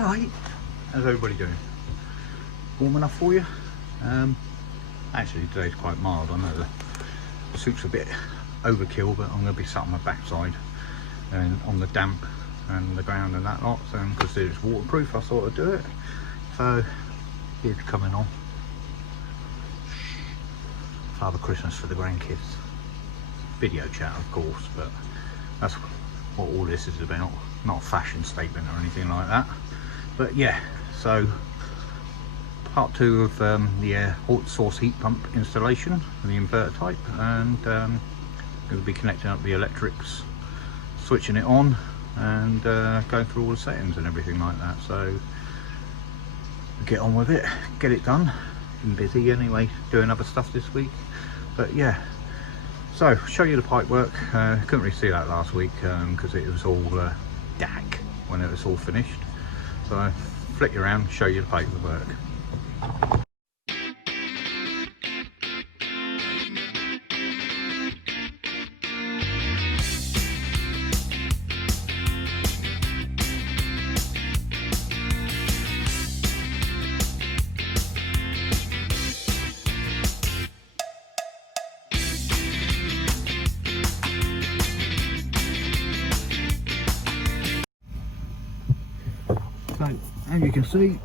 Alright, how's everybody doing? Warm enough for you? Actually today's quite mild. I know the suit's a bit overkill, but I'm going to be sat on my backside and on the damp and the ground and that lot, so because it's waterproof I thought I'd do it. So here's coming on. Father Christmas for the grandkids. Video chat of course, but that's what all this is about, not a fashion statement or anything like that. But yeah, so part 2 of the air source heat pump installation, the inverter type, and we'll be connecting up the electrics, switching it on, and going through all the settings and everything like that. So get on with it, get it done. Been busy anyway doing other stuff this week, but yeah. So show you the pipe work. Couldn't really see that last week because it was all dark when it was all finished. So I flick you around, show you the paperwork. So as you can see,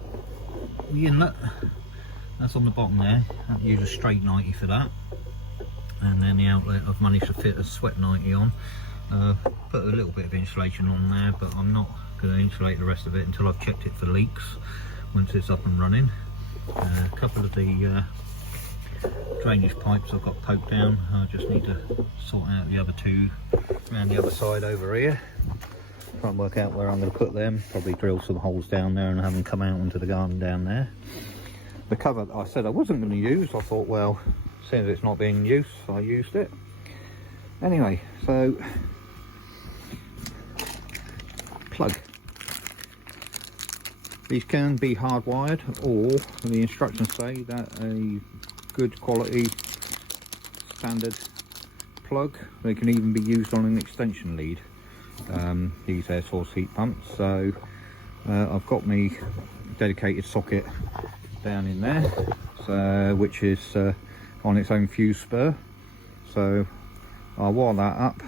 the inlet that's on the bottom there, I use a straight 90 for that, and then the outlet I've managed to fit a sweat 90 on. Put a little bit of insulation on there, but I'm not going to insulate the rest of it until I've checked it for leaks once it's up and running. A couple of the drainage pipes I've got poked down. I just need to sort out the other 2 around the other side over here. Try and work out where I'm going to put them. Probably drill some holes down there and have them come out into the garden down there. The cover I said I wasn't going to use, I thought, well, seeing as it's not being used, I used it. Anyway, so plug. These can be hardwired, or the instructions say that a good quality standard plug, they can even be used on an extension lead. These air source heat pumps. So I've got my dedicated socket down in there, so which is on its own fuse spur. So I'll wire that up.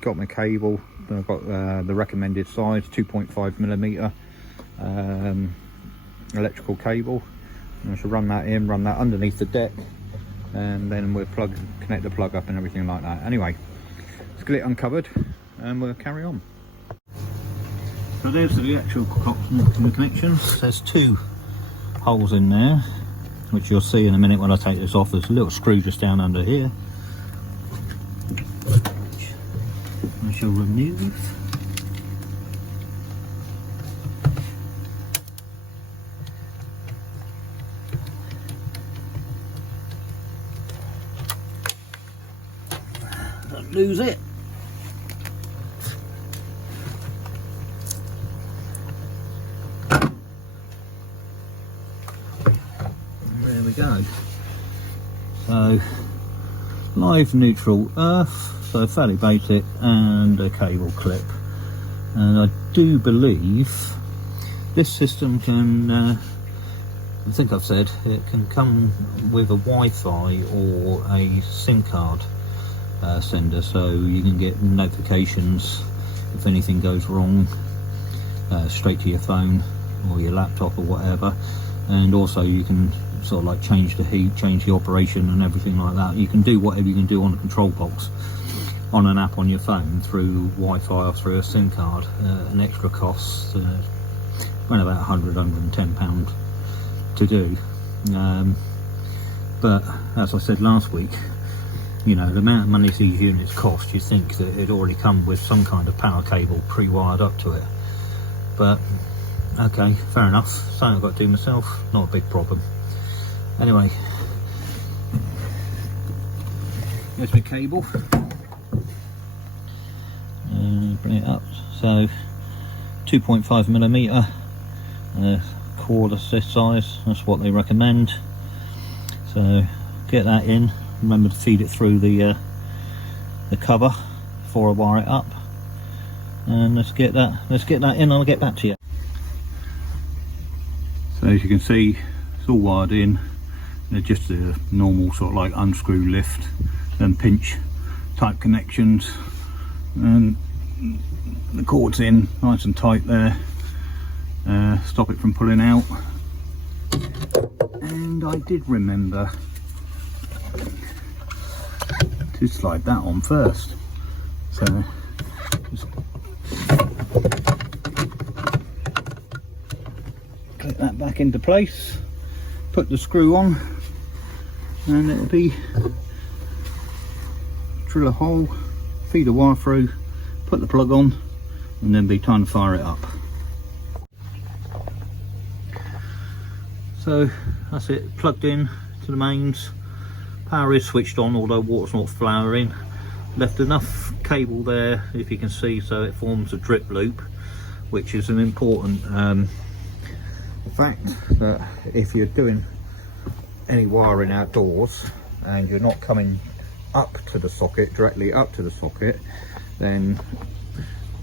Got my cable. I've got the recommended size, 2.5mm electrical cable. And I should run that in, run that underneath the deck, and then we'll connect the plug up and everything like that. Anyway, let's get it uncovered and we'll carry on. So there's the actual connections. There's 2 holes in there, which you'll see in a minute when I take this off. There's a little screw just down under here, which I shall remove. Don't lose it. There we go. So live, neutral, earth, so fairly basic, and a cable clip. And I do believe this system can, I think I've said, it can come with a Wi-Fi or a SIM card sender, so you can get notifications if anything goes wrong straight to your phone or your laptop or whatever. And also you can sort of like change the heat, change the operation and everything like that. You can do whatever you can do on a control box on an app on your phone through Wi-Fi or through a SIM card. An extra cost, around about £110 to do. But as I said last week, you know, the amount of money these units cost, you think that it already come with some kind of power cable pre-wired up to it. But okay, fair enough, something I've got to do myself, not a big problem. Anyway, here's my cable, and bring it up. So 2.5mm cord this size, that's what they recommend. So get that in, remember to feed it through the cover before I wire it up. and let's get that in and I'll get back to you. So as you can see, it's all wired in. They're just a normal sort of like unscrew, lift and pinch type connections, and the cord's in nice and tight there, stop it from pulling out. And I did remember to slide that on first, so just click that back into place, put the screw on, and it'll be drill a hole, feed a wire through, put the plug on, and then be time to fire it up. So that's it, plugged in to the mains, power is switched on although water's not flowing. Left enough cable there, if you can see, so it forms a drip loop, which is an important fact, that if you're doing any wiring outdoors and you're not coming up to the socket, directly up to the socket, then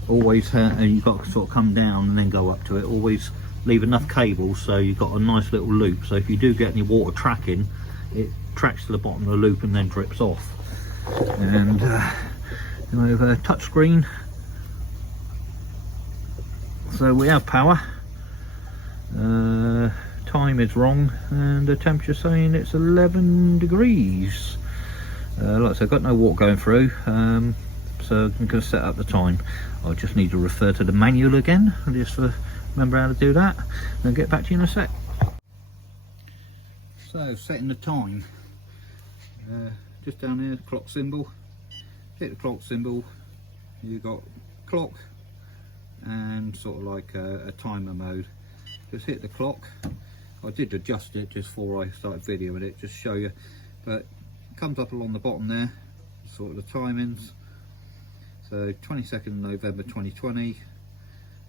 always you've got to sort of come down and then go up to it. Always leave enough cable so you've got a nice little loop, so if you do get any water tracking, it tracks to the bottom of the loop and then drips off. And we have a touch screen, so we have power. Time is wrong and the temperature saying it's 11 degrees. Like I said, I've got no water going through, so I'm going to set up the time. I just need to refer to the manual again, just remember how to do that, and get back to you in a sec. So setting the time, just down here, clock symbol, hit the clock symbol, you've got clock and sort of like a timer mode. Just hit the clock. I did adjust it just before I started videoing it, just show you, but it comes up along the bottom there, sort of the timings. So 22nd November 2020,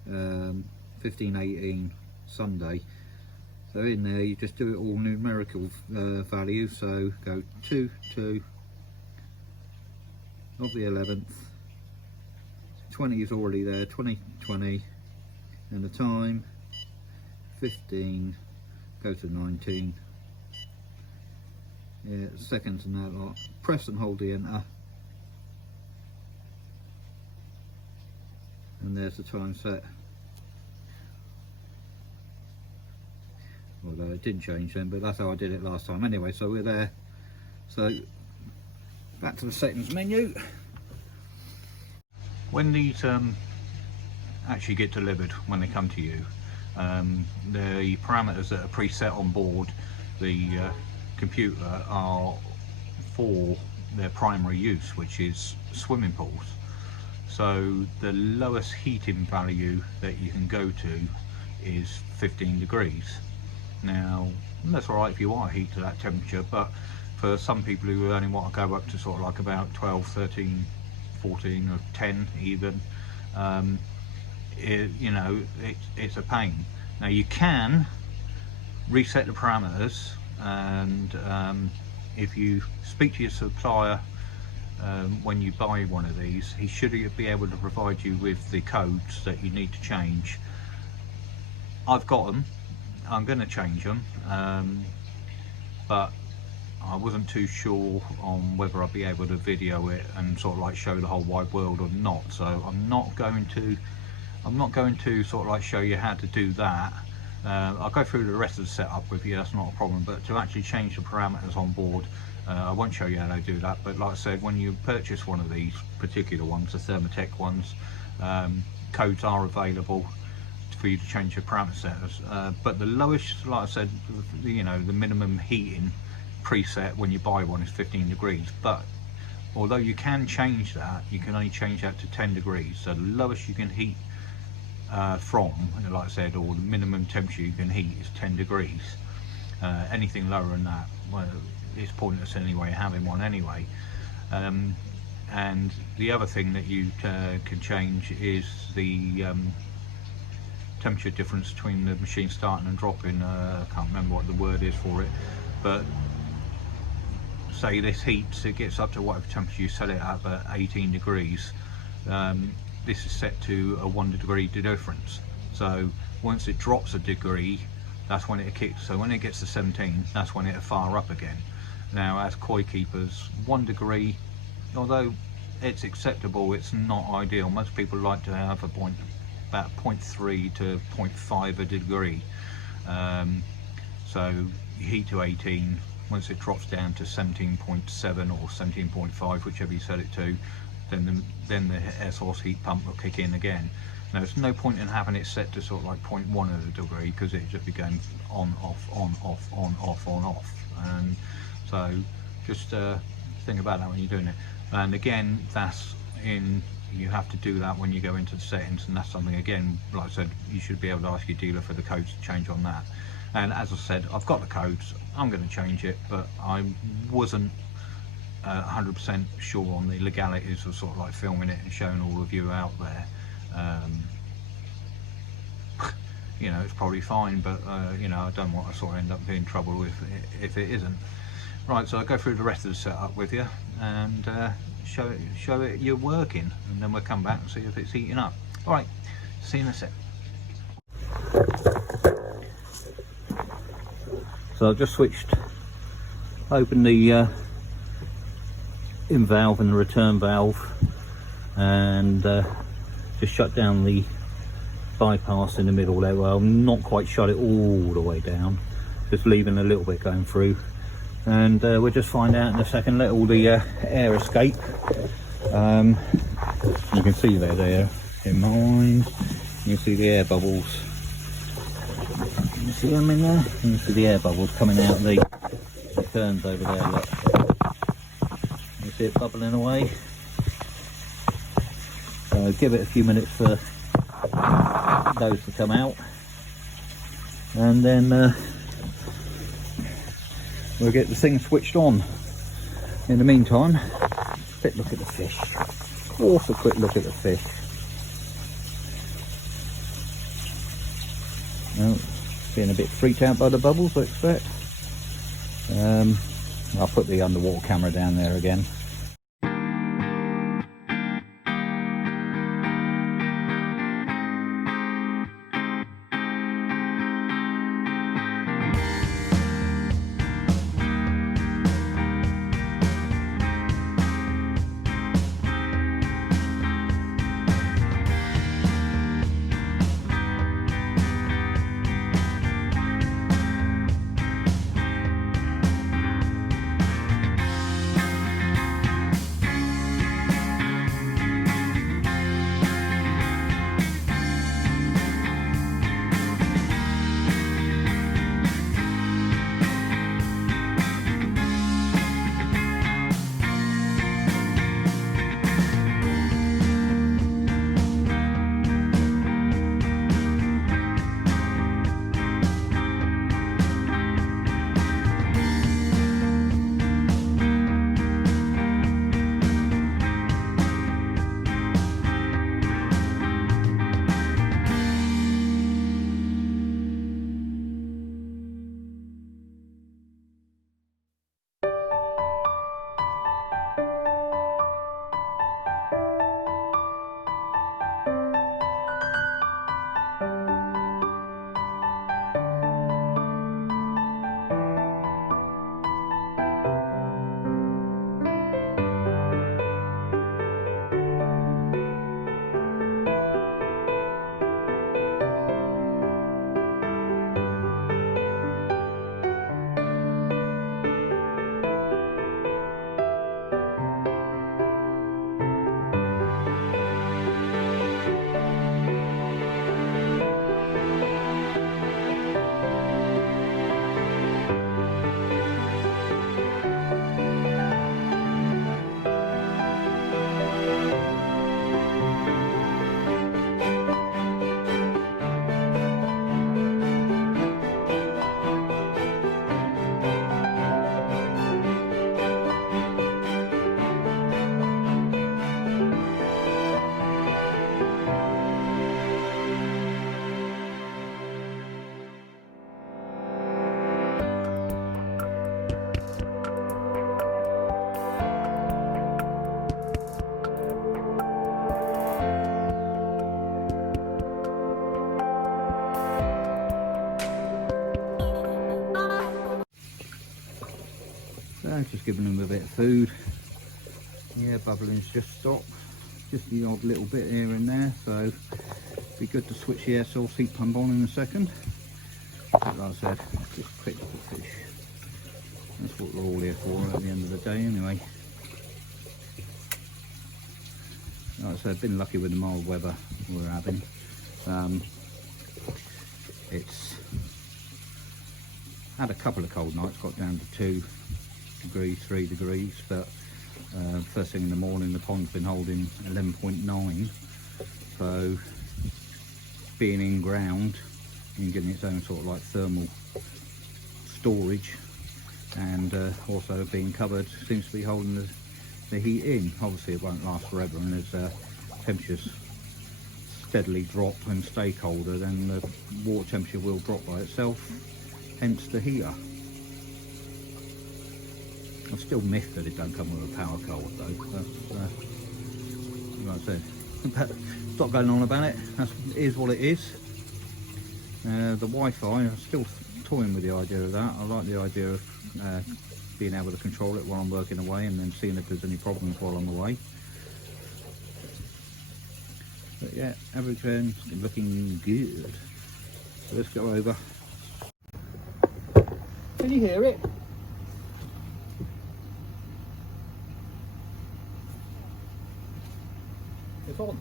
15:18 Sunday. So in there you just do it all numerical value, so go 2 of the 11th, 20 is already there, 2020, and the time 15, go to 19, yeah, seconds and that lot. Press and hold the enter, and there's the time set. Although it didn't change then, but that's how I did it last time. Anyway, so we're there. So back to the settings menu. When these actually get delivered, when they come to you, the parameters that are preset on board the computer are for their primary use, which is swimming pools. So the lowest heating value that you can go to is 15 degrees. Now that's alright if you want to heat to that temperature, but for some people who only want to go up to sort of like about 12, 13, 14 or 10 even, you know, it's a pain. Now you can reset the parameters, and if you speak to your supplier when you buy one of these, he should be able to provide you with the codes that you need to change. I've got them. I'm going to change them, but I wasn't too sure on whether I'd be able to video it and sort of like show the whole wide world or not. So I'm not going to sort of like show you how to do that. I'll go through the rest of the setup with you, that's not a problem, but to actually change the parameters on board, I won't show you how to do that. But like I said, when you purchase one of these particular ones, the Thermatech ones, codes are available for you to change your parameter setters, but the lowest, like I said, you know, the minimum heating preset when you buy one is 15 degrees, but although you can change that, you can only change that to 10 degrees. So the lowest you can heat from, like I said, or the minimum temperature you can heat is 10 degrees. Anything lower than that, well, it's pointless anyway, having one anyway. And the other thing that you can change is the temperature difference between the machine starting and dropping. I can't remember what the word is for it, but say this heats, it gets up to whatever temperature you set it at 18 degrees. this is set to a 1 degree difference. So once it drops a degree, that's when it kicks. So when it gets to 17, that's when it'll fire up again. Now, as koi keepers, 1 degree, although it's acceptable, it's not ideal. Most people like to have a point about 0.3 to 0.5 a degree. So you heat to 18. Once it drops down to 17.7 or 17.5, whichever you set it to, then the air source heat pump will kick in again. Now, there's no point in having it set to sort of like 0.1 of a degree, because it just be going on, off, on, off, on, off, on, off. And so just think about that when you're doing it. And again, you have to do that when you go into the settings, and that's something, again, like I said, you should be able to ask your dealer for the codes to change on that. And as I said, I've got the codes, I'm going to change it, but I wasn't 100% sure on the legalities of sort of like filming it and showing all of you out there. You know, it's probably fine, but you know, I don't want to sort of end up in trouble if it isn't. Right, so I'll go through the rest of the setup with you and show it you're working, and then we'll come back and see if it's heating up. All right, see you in a sec. So I've just opened the in valve and the return valve, and just shut down the bypass in the middle there. Well, I'm not quite shut it all the way down, just leaving a little bit going through, and we'll just find out in a second. Let all the air escape. You can see there in mine, you can see the air bubbles. You see them in there? You can see the air bubbles coming out of the returns over there. Look. You see it bubbling away. So give it a few minutes for those to come out, and then we'll get the thing switched on. In the meantime, quick look at the fish. Also, quick look at the fish. Well, being a bit freaked out by the bubbles, I expect. I'll put the underwater camera down there again. just giving them a bit of food. Yeah, bubbling's just stopped, just the odd little bit here and there, so be good to switch the air source heat pump on in a second. Like I said, just pick up the fish. That's what we're all here for at the end of the day anyway. Like I said, I've been lucky with the mild weather we're having. It's had a couple of cold nights, got down to 2 degrees, 3 degrees, but first thing in the morning the pond's been holding 11.9, so being in ground and getting its own sort of like thermal storage, and also being covered, seems to be holding the heat in. Obviously it won't last forever, and as temperatures steadily drop and stay colder, then the water temperature will drop by itself, hence the heater. I'm still miffed that it don't come with a power cord though. That's, like I said, stop going on about it. It is what it is. The Wi-Fi, I'm still toying with the idea of that. I like the idea of being able to control it while I'm working away, and then seeing if there's any problems while I'm away. But yeah, everything's looking good. So let's go over. Can you hear it? It's on.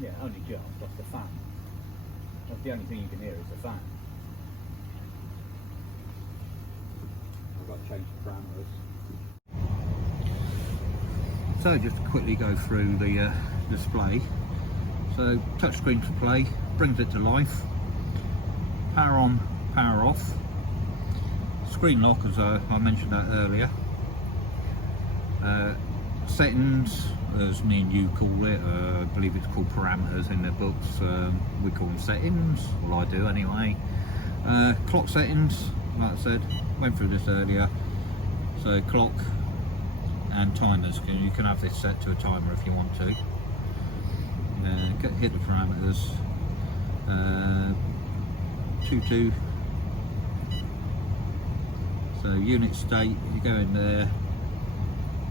Yeah, only just. That's the fan. That's the only thing you can hear is the fan. I've got to change the parameters. So just to quickly go through the display. So touchscreen to play, brings it to life. Power on, power off. Screen lock, as I mentioned that earlier. Settings, as me and you call it, I believe it's called parameters in their books. We call them settings, well I do anyway. Clock settings, like I said, went through this earlier. So clock and timers, you can have this set to a timer if you want to. Hit the parameters. 22. So unit state, you go in there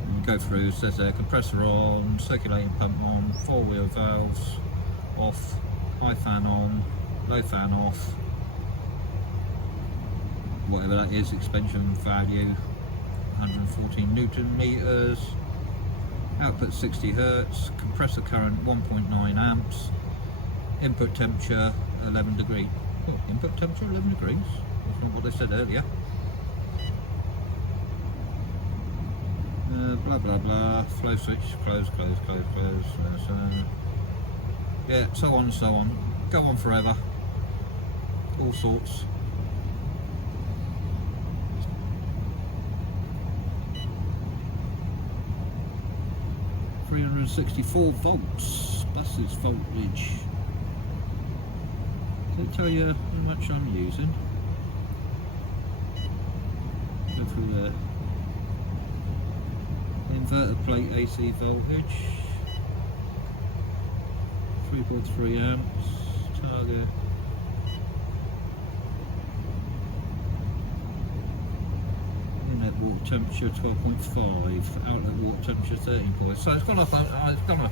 and go through, it says there compressor on, circulating pump on, 4-wheel valves off, high fan on, low fan off, whatever that is, expansion value 114 Newton meters, output 60 Hertz, compressor current 1.9 amps, input temperature 11 degrees. Oh, input temperature 11 degrees? That's not what they said earlier. Blah blah blah, flow switch, close, yeah, so on and so on. Go on forever. All sorts. .364 volts, buses voltage. Does it tell you how much I'm using? Go through there. Inverter plate AC voltage, 3.3 amps, target. Inlet water temperature 12.5, outlet water temperature 13. So it's gone up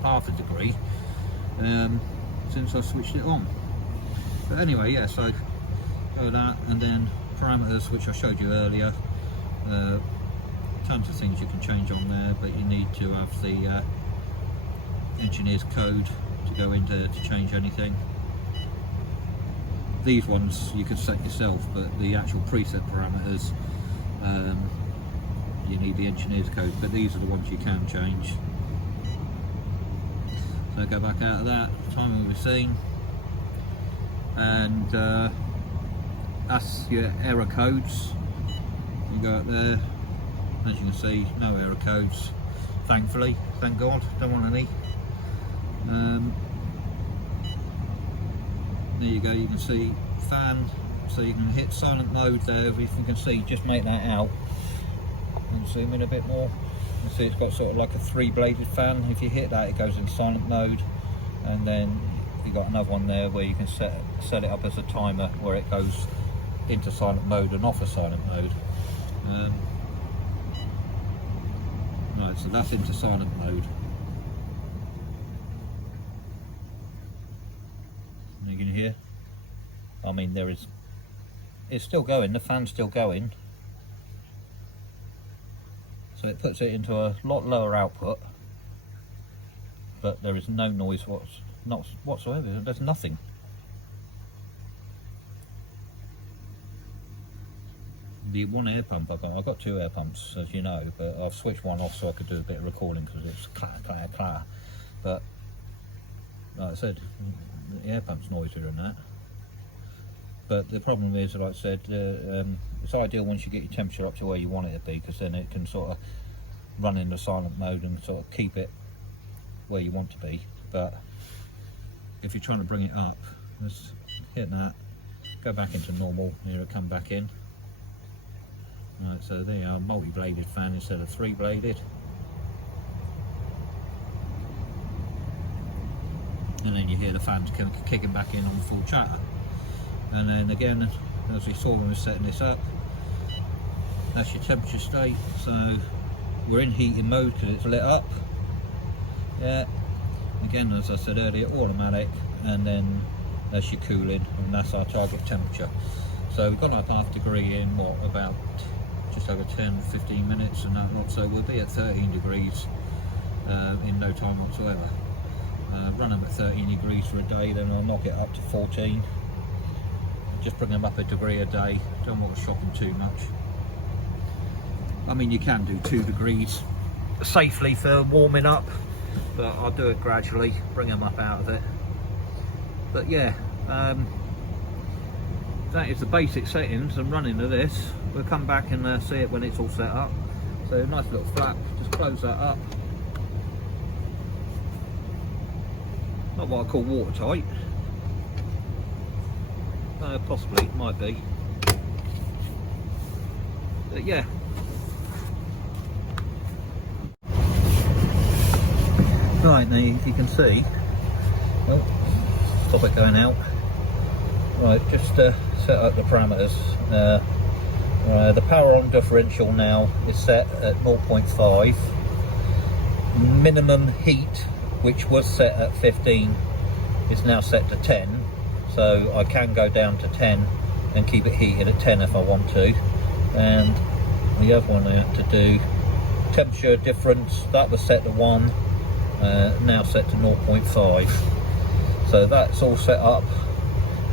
half a degree since I switched it on. But anyway, yeah, so go that, and then parameters, which I showed you earlier. Tons of things you can change on there, but you need to have the engineer's code to go into to change anything. These ones you can set yourself, but the actual preset parameters you need the engineer's code, but these are the ones you can change. So go back out of that, timing we've seen, and that's your error codes. You go up there. As you can see, no error codes, thankfully, thank God, don't want any. There you go, you can see fan, so you can hit silent mode there, if you can see, just make that out. And zoom in a bit more, you can see it's got sort of like a 3-bladed fan. If you hit that, it goes in silent mode, and then you've got another one there where you can set it up as a timer where it goes into silent mode and off of silent mode. Right, so that's into silent mode. You can hear, I mean, it's still going, the fan's still going, so it puts it into a lot lower output, but there is no noise whatsoever. There's nothing. The one air pump I've got two air pumps, as you know, but I've switched one off so I could do a bit of recording because it's clatter, clatter, clatter. But like I said, the air pump's noisier than that. But the problem is, like I said, it's ideal once you get your temperature up to where you want it to be, because then it can sort of run into silent mode and sort of keep it where you want to be. But if you're trying to bring it up, just hit that, go back into normal, here it come back in. Right, so there you are, multi-bladed fan instead of three-bladed. And then you hear the fans kicking back in on full chatter. And then again, as we saw when we were setting this up, that's your temperature state. So we're in heating mode because it's lit up. Yeah, again, as I said earlier, automatic, and then that's your cooling, and that's our target temperature. So we've got our half degree in, what, about just over 10-15 minutes and that lot, so we'll be at 13 degrees in no time whatsoever. Run them at 13 degrees for a day, then I'll knock it up to 14. Just bring them up a degree a day, don't want to shock them too much. I mean, you can do 2 degrees safely for warming up, but I'll do it gradually, bring them up out of it. But yeah, that is the basic settings and running of this. We'll come back and see it when it's all set up. So nice little flap, just close that up. Not what I call watertight. Possibly, might be. But yeah. Right, now if you can see, oh, stop it going out. Right, just set up the parameters. The power on differential now is set at 0.5. Minimum heat, which was set at 15, is now set to 10. So I can go down to 10 and keep it heated at 10 if I want to. And the other one I had to do, temperature difference, that was set to 1, now set to 0.5. So that's all set up,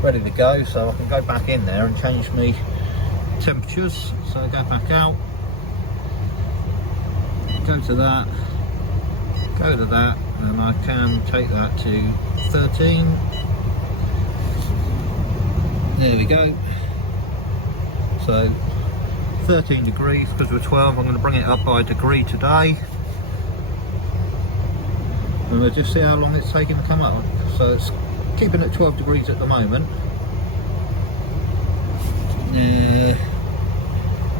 ready to go, so I can go back in there and change my temperatures. So I go back out, go to that, go to that, and I can take that to 13. There we go. So 13 degrees, because we're 12, I'm going to bring it up by a degree today. And we'll just see how long it's taking to come up. So it's keeping at 12 degrees at the moment.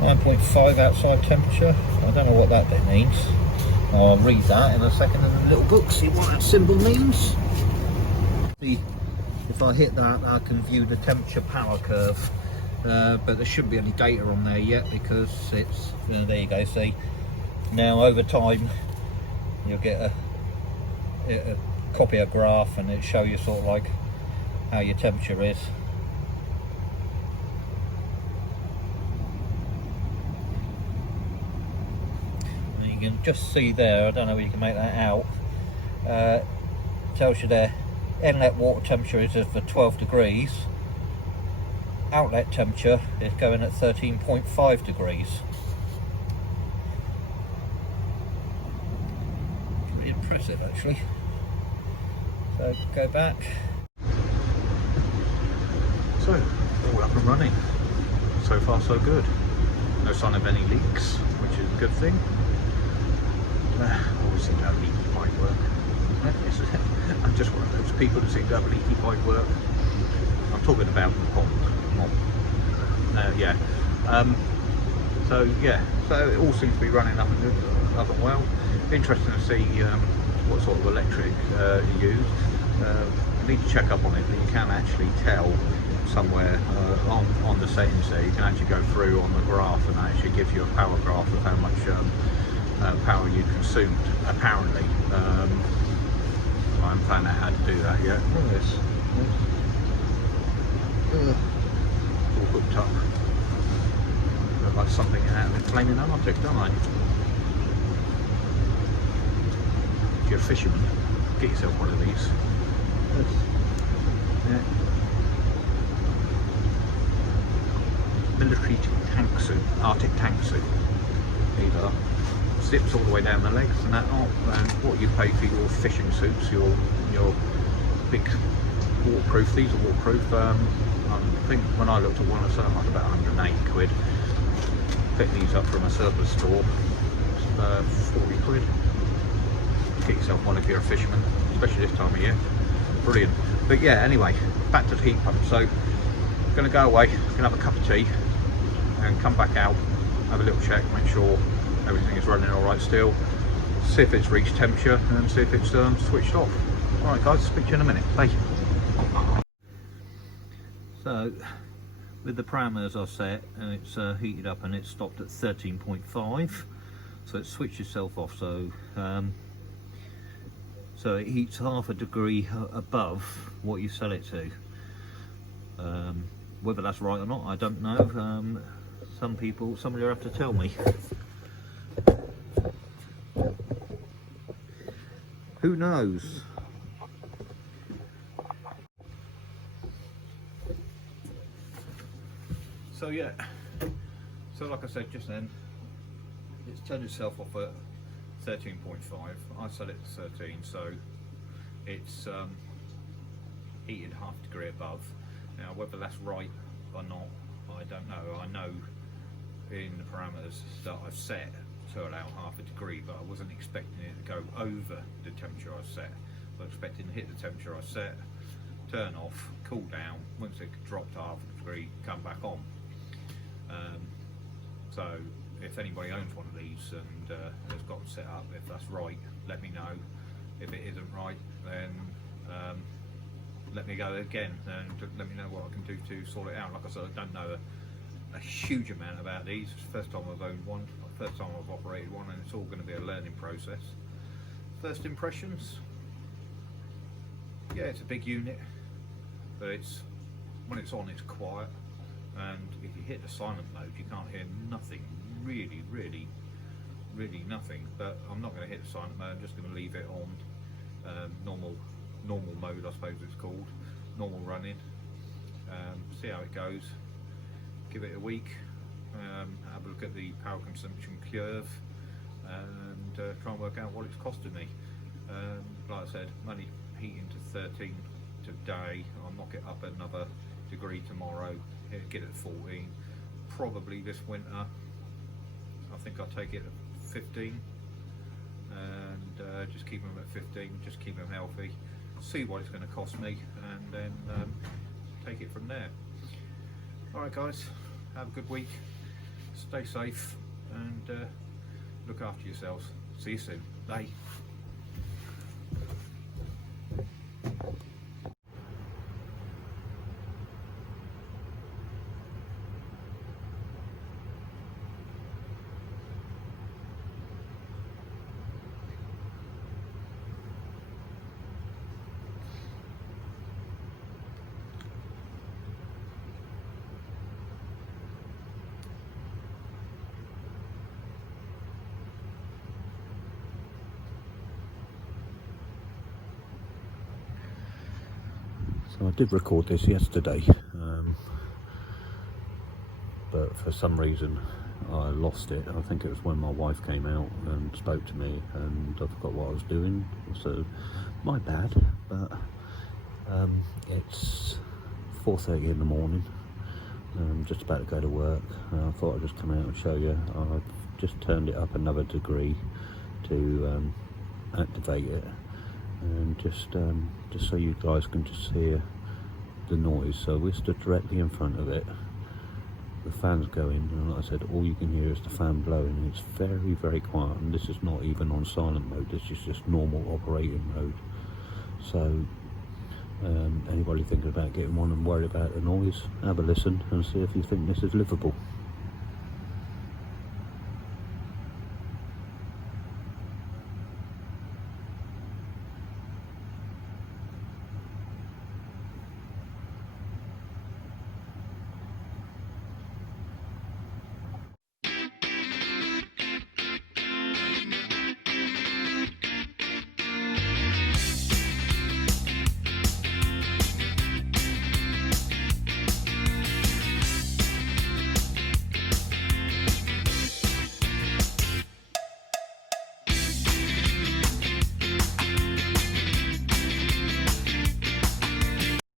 9.5 outside temperature. I don't know what that bit means. I'll read that in a second in the little book, see what that symbol means. If I hit that, I can view the temperature power curve, but there shouldn't be any data on there yet because it's, there you go, see. Now over time you'll get a copy of graph and it show you sort of like how your temperature is. And you can just see there, I don't know if you can make that out, tells you there inlet water temperature is for 12 degrees, outlet temperature is going at 13.5 degrees. Pretty impressive actually. So go back. So all up and running. So far so good. No sign of any leaks, which is a good thing. Always seem to have leaky pipe work. I'm just one of those people who seem to have leaky pipe work. I'm talking about the pond, yeah. So yeah, so it all seems to be running up and well. Interesting to see what sort of electric you use. I need to check up on it, but you can actually tell somewhere on the settings there. You can actually go through on the graph, and that actually gives you a power graph of how much power you consumed, apparently. I haven't found out how to do that yet. Look at this. All hooked up. Look like something out of the flaming Arctic, don't I? If you're a fisherman, get yourself one of these. Yeah. Military tank suit, Arctic tank suit. These are. Zips all the way down the legs and that. And what you pay for your fishing suits, your big waterproof. These are waterproof. I think when I looked at one, I said like about 180 quid. Picked these up from a surplus store. 40 quid. Get yourself one if you're a fisherman, especially this time of year. Brilliant. But yeah, anyway, back to the heat pump. So I'm going to go away, gonna have a cup of tea and come back out, have a little check, make sure everything is running all right still, see if it's reached temperature and see if it's switched off. All right guys, speak to you in a minute. Bye. So with the parameters I set, and it's heated up and it's stopped at 13.5, so it switched itself off. So it heats half a degree above what you set it to. Whether that's right or not, I don't know. Somebody will have to tell me. Who knows? So yeah, so like I said just then, it's turned itself off at 13.5. I set it to 13, so it's heated half a degree above. Now whether that's right or not, I don't know. I know in the parameters that I've set to allow half a degree, but I wasn't expecting it to go over the temperature I set. I was expecting to hit the temperature I set, turn off, cool down, once it dropped half a degree, come back on. So if anybody owns one of these and has got them set up, if that's right, let me know. If it isn't right, then let me go again and let me know what I can do to sort it out. Like I said, I don't know a huge amount about these. It's the first time I've owned one, first time I've operated one, and it's all going to be a learning process. First impressions, yeah, it's a big unit, but when it's on, it's quiet, and if you hit the silent mode, you can't hear nothing, really nothing. But I'm not going to hit the silent mode. I'm just going to leave it on normal mode, I suppose it's called, normal running. See how it goes. Give it a week. Have a look at the power consumption curve and try and work out what it's costing me. Like I said, I'm only heating to 13 today. I'll knock it up another degree tomorrow, get it at 14. Probably this winter, I think I'll take it at 15 and just keep them at 15, just keep them healthy, see what it's going to cost me, and then take it from there. Alright guys, have a good week, stay safe, and look after yourselves. See you soon. Bye. So I did record this yesterday, but for some reason I lost it. I think it was when my wife came out and spoke to me, and I forgot what I was doing, so my bad. But it's 4:30 in the morning. I'm just about to go to work. I thought I'd just come out and show you. I've just turned it up another degree to activate it, and just so you guys can just hear the noise. So we're stood directly in front of it, the fan's going, and like I said, all you can hear is the fan blowing. It's very quiet, and this is not even on silent mode, this is just normal operating mode. So Anybody thinking about getting one and worried about the noise, have a listen and see if you think this is livable.